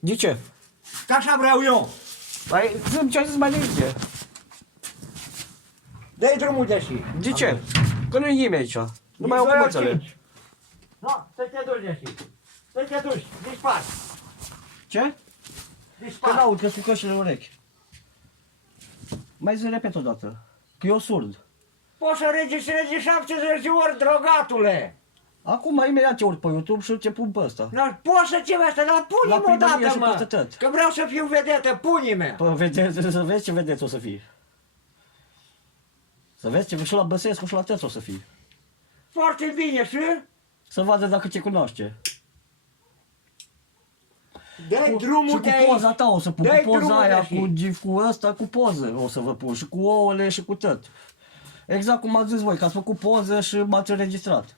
De ce? Că așa vreau eu. Păi, zi-mi ce ai zis mai înainte. Dă-i drumul de și. De ce? Că nu e nimeni aici. Nu mai au cum înțeleg. Nu, să te duci de și. Să te duci, dispar. Ce? Că Dispar. n-aud, că sunt căștile în urechi. Mai zi repet odată. Că eu surd. Poți să registrezi 70 de ori, drogatule. Acum, imediat ce urc pe YouTube și ce pun pe ăsta. Nu, poți să ce asta, dar La pune-mă primărie odată, și peste mă. tot. Că vreau să fiu vedetă, pune-mă. Păi, vedeți, să vezi ce vedeți o să fii. Să vezi ce și la Băsescu și la Tăț o să fii. Foarte bine, și? Să vadă dacă te cunoaște. Dă-i drumul Și de cu aici. poza ta o să pun, Dă-i cu poza drumul de aia, aici. cu ăsta, cu poză o să vă pun. Și cu ouăle și cu tot. Exact cum ați zis voi, că ați făcut poză și m-ați înregistrat.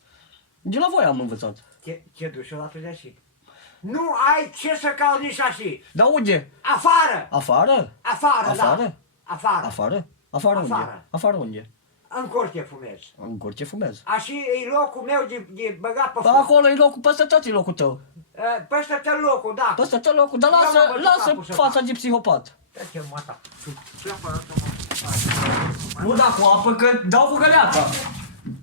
De la voi am învățat. Ce duci odată de și? Nu ai ce să cauți nici așa. Dar unde? Afară! Afară? Afară, Afară? da. Afară. Afară? Afară unde? Afară. Afară unde? În curte fumez. În curte fumez. Așa e locul meu de băgat pe Păi foc. acolo e locul, peste tot e locul tău. Peste tot locul, da. Peste tot locul, dar Eu m-am lasă, bătut lasă capul să fața fac. de psihopat. Ce mă ta. Nu da cu apă, că dau cu găleata.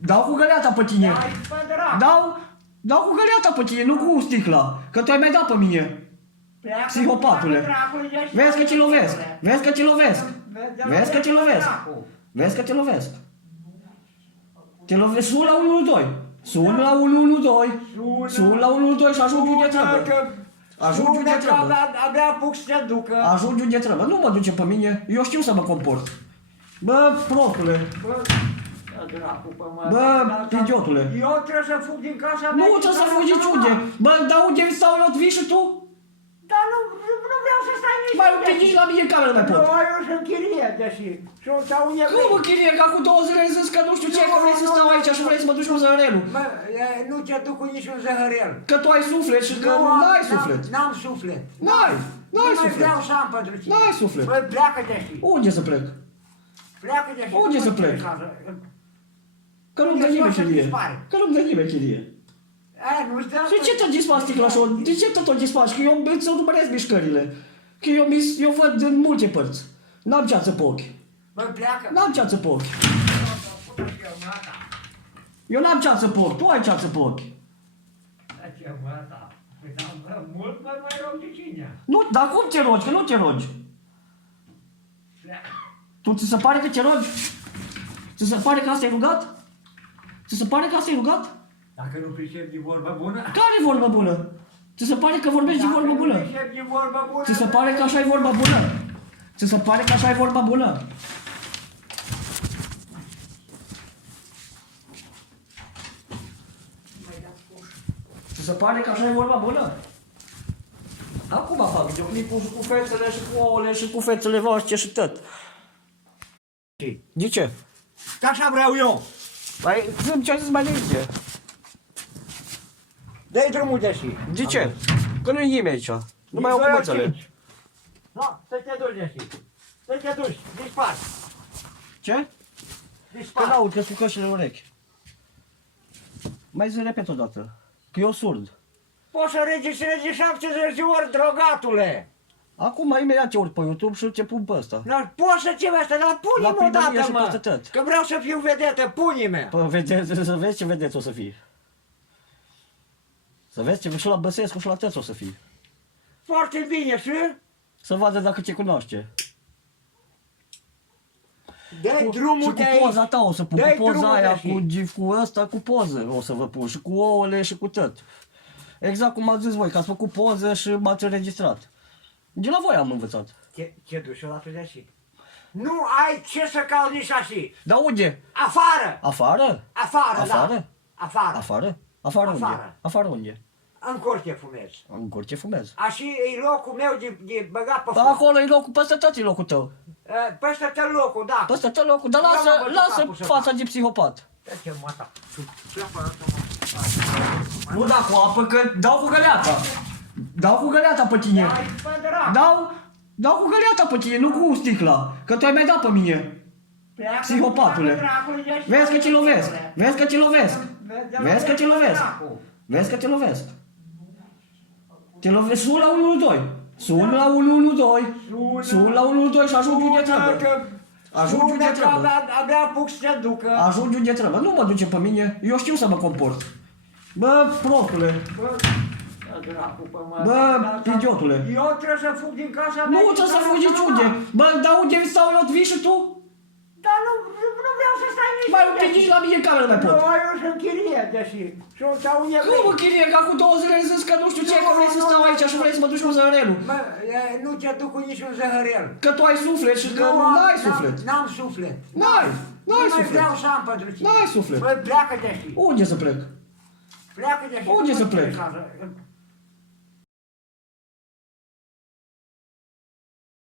Dau cu găleata pe tine. Ai pe dracu. Dau cu găleata pe tine, nu cu sticla. Că tu ai mai dat pe mine. Pleacă, Psihopatule. pleacă, dracu, ești Vezi că te lovesc. Vezi că te lovesc. Vezi că te lovesc. Dracu. Vezi că te lovesc. Te lovesc. Sun la 112. Sun la 112. Sun la 112 și ajungi unde trebuie. Ajungi unde trebuie. Abia apuc să te ducă. Ajungi unde trebuie. Nu mă duce pe mine. Eu știu să mă comport. Bă, prostule. Bă, idiotule. Eu trebuie să fug din casa mea. Nu trebuie să fugi niciunde. Bă, dar unde stau eu, vii și tu? Dar nu vreau să stai nici Mai te ghici la mine în cameră mai pot. Nu, eu sunt chirie, deși. Și o să unde Cum mă chirie, că acum 2 zile ai zis că nu știu ce, că vrei să stau aici și vrei să mă duci cu zăhărelul. Mă, nu te duc cu niciun zăhărel. Că tu ai suflet și că n-ai suflet. N-am suflet. N-ai Nu mai suflet. vreau să am pentru tine. N-ai suflet. Băi, pleacă de aici. Unde să plec? Pleacă de aici. Unde să plec? Că nu-mi dă nimeni chirie. Că nu-mi dă nimeni chirie. Nu-ți dă... Și ce te dispați sticla așa? De ce tot o dispați? Că eu îți urmăresc mișcările. Că eu văd în multe părți. N-am ceață pe ochi. Băi, pleacă. N-am ceață pe ochi. Eu n-am ceață pe ochi. Tu ai ceață pe ochi. Mult mai rău de cine? Nu, dar cum te rogi? Că nu te rogi. Tu ți se pare că te rogi? Ți se pare că asta e rugat? Ți se pare că asta e rugat? Dacă nu pricep de vorbă bună... Care e vorba bună? Ți se pare că vorbești de vorba bună? Dacă nu pricep de vorbă bună... Ți se pare că așa e vorba bună? Ți se pare că așa e vorba bună? Ți se pare că așa e vorba bună? Acum fac videoclipul și cu fețele și cu ouăle și cu fețele voastre și tot. De ce? Că așa vreau eu. Păi, zi-mi ce ai zis mai înainte. Dă-i drumul de și. De ce? Că nu e nimeni aici. Nu mai au cum înțeleg. Nu, să te duci de și. Să te duci, dispar. Ce? Că Dispar. n-aud, că sunt căștile în urechi. Mai zi repet odată. Că eu surd. Poți să registrezi 70 de ori, drogatule. Acum, imediat ce urc pe YouTube și ce pun pe ăsta. Nu, poți să ce asta, dar La pune-mă primărie odată, și mă. peste tot. Că vreau să fiu vedetă, pune-mă. Păi, vedeți, să vezi ce vedeți o să fii. Să vezi ce și la Băsescu și la Tăț o să fii. Foarte bine, și? Să vadă dacă te cunoaște. Dă-i drumul Și de cu aici. poza ta o să pun, Dă-i cu poza drumul de aia, aici. cu ăsta, cu poză o să vă pun. Și cu ouăle și cu tot. Exact cum ați zis voi, că ați făcut poză și m-ați înregistrat. De la voi am învățat. Ce duci odată de și? Nu ai ce să cauți nici așa. Dar unde? Afară. Afară? Afară, da. Afară? Afară. Afară? Afară unde? Afară. Afară unde? În curte fumez. În curte fumez. Așa e locul meu de băgat pe Păi foc. acolo e locul, peste tot e locul tău. Peste tot locul, da. Peste tot locul, dar Eu m-am lasă, bătut lasă capul să fața fac. de psihopat. Ce mă ta. Nu da cu apă, că dau cu găleata. Dau cu găleata pe tine. Ai pe dracu. Dau cu găleata pe tine, nu cu sticla. Că tu ai mai dat pe mine. Pleacă, Psihopatule. pleacă, dracu, ești Vezi că te lovesc. Vezi că te lovesc. Vezi Vezi că te lovesc. dracu. Vezi că te lovesc. Te lovești, sun la 112. Sun la 112. Sun la 112 și ajungi unde trebuie. Ajungi unde Sună că trebuie. abia apuc să te ducă. Ajungi unde trebuie. Nu mă duce pe mine. Eu știu să mă comport. Bă, prostule. Bă, dracu, pe mă. Bă, idiotule. Eu trebuie să fug din casa mea. Nu trebuie să fugi niciunde. Bă, dar unde stau eu, vii și tu? Dar nu vreau să stai nici. Mai te nici la mine în cameră mai pot. Nu, eu sunt chirie, deși. Și o stau unde Cum mă chirie, că acum 2 zile zis că nu știu ce, că vrei să stau aici și vrei să mă duci cu zăhărelul. Bă, nu te duc cu niciun zăhărel. Că tu ai suflet și că n-ai suflet. N-am suflet. N-ai Nu mai suflet. vreau să am pentru tine. N-ai suflet. Bă, pleacă de aici. Unde să plec? Pleacă de aici. Unde să plec?